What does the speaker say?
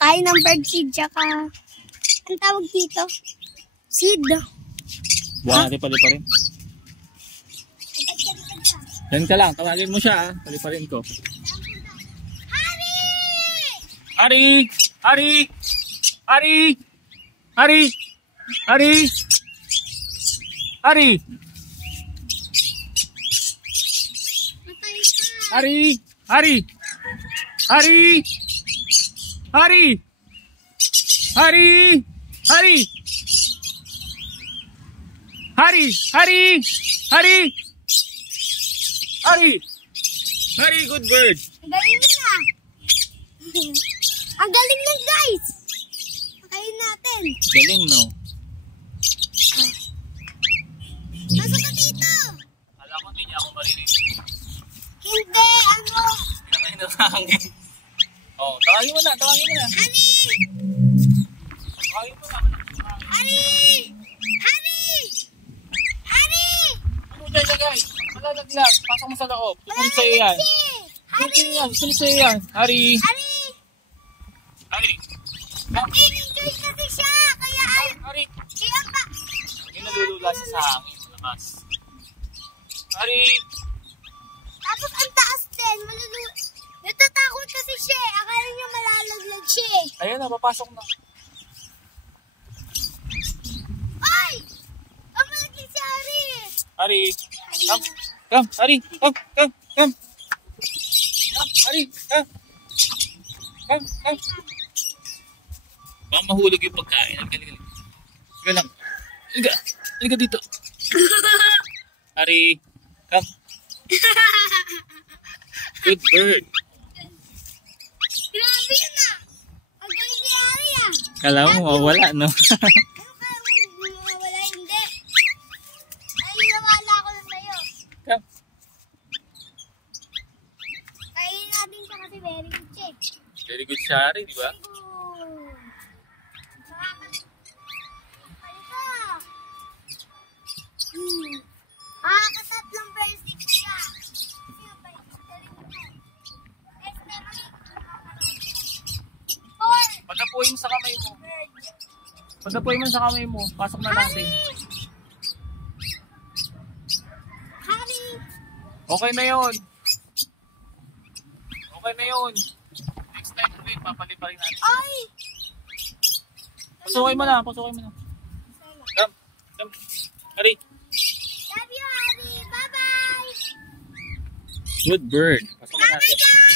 Kain ng bird seed, tsaka, ang tawag dito? Seed. Buwan natin paliparin. Yan ka lang, tawagin mo siya, paliparin ko. Hari! Hari! Hari! Hari! Hari! Hari! Hari! Hari! Hari! Hari! Hari! Hari! Hari! Hari! Hari! Hari! Hari, good bird. Ang galing na. Ang galing na, guys. Pakain natin. Galing, no? Pasok ka dito. Alam ko, hindi niya ako marinig. Hindi, ano? Pinakain na hangin. Oh, tawagin mo na, tawagin mo na. Hari! Tawagin mo na. Hari! Hari! Hari! Ano dyan siya, guys? Malalaglag. Pasok mo sa loob. Susunod sa'yo yan. Susunod sa'yo yan. Hari! Hari! Hari! Nag-enjoy kasi siya, kaya ay... Hari! Kaya pa... Hindi nalulula siya sa hangin. Labas. Hari! Tapos ang taas din, natatakot kasi siya eh. Akala niya malalaglag siya eh. Ayun na, papasok na. Ay! Ang malaki si Hari! Hari! Come! Come! Hari! Come! Come! Come! Hari! Come! Come! Come! Baka mahulog yung pagkain. Halika, halika, halika. Halika lang. Halika. Halika dito. Hari! Come! Good bird. Grabe yun ah! Ang galing si Hari ah! Kala mo mawawala, no? Ano kaya mo mawawala? Hindi. Ay, nawala ko na sa'yo. Come. Kainin natin siya kasi very good siya eh. Very good siya, Hari, di ba? Makakatatlong verse siya. Pagdapuin mo sa kamay mo. Pagdapuin mo sa kamay mo. Pasok na natin. Hari! Okay na yun. Okay na yun. Next time ulit, papaliparin natin. Ay! Pasukin mo na, pasukin mo na. Come, come. Hari. Love you, Hari! Bye-bye! Good bird. Pasok na Bye-bye, natin. guys!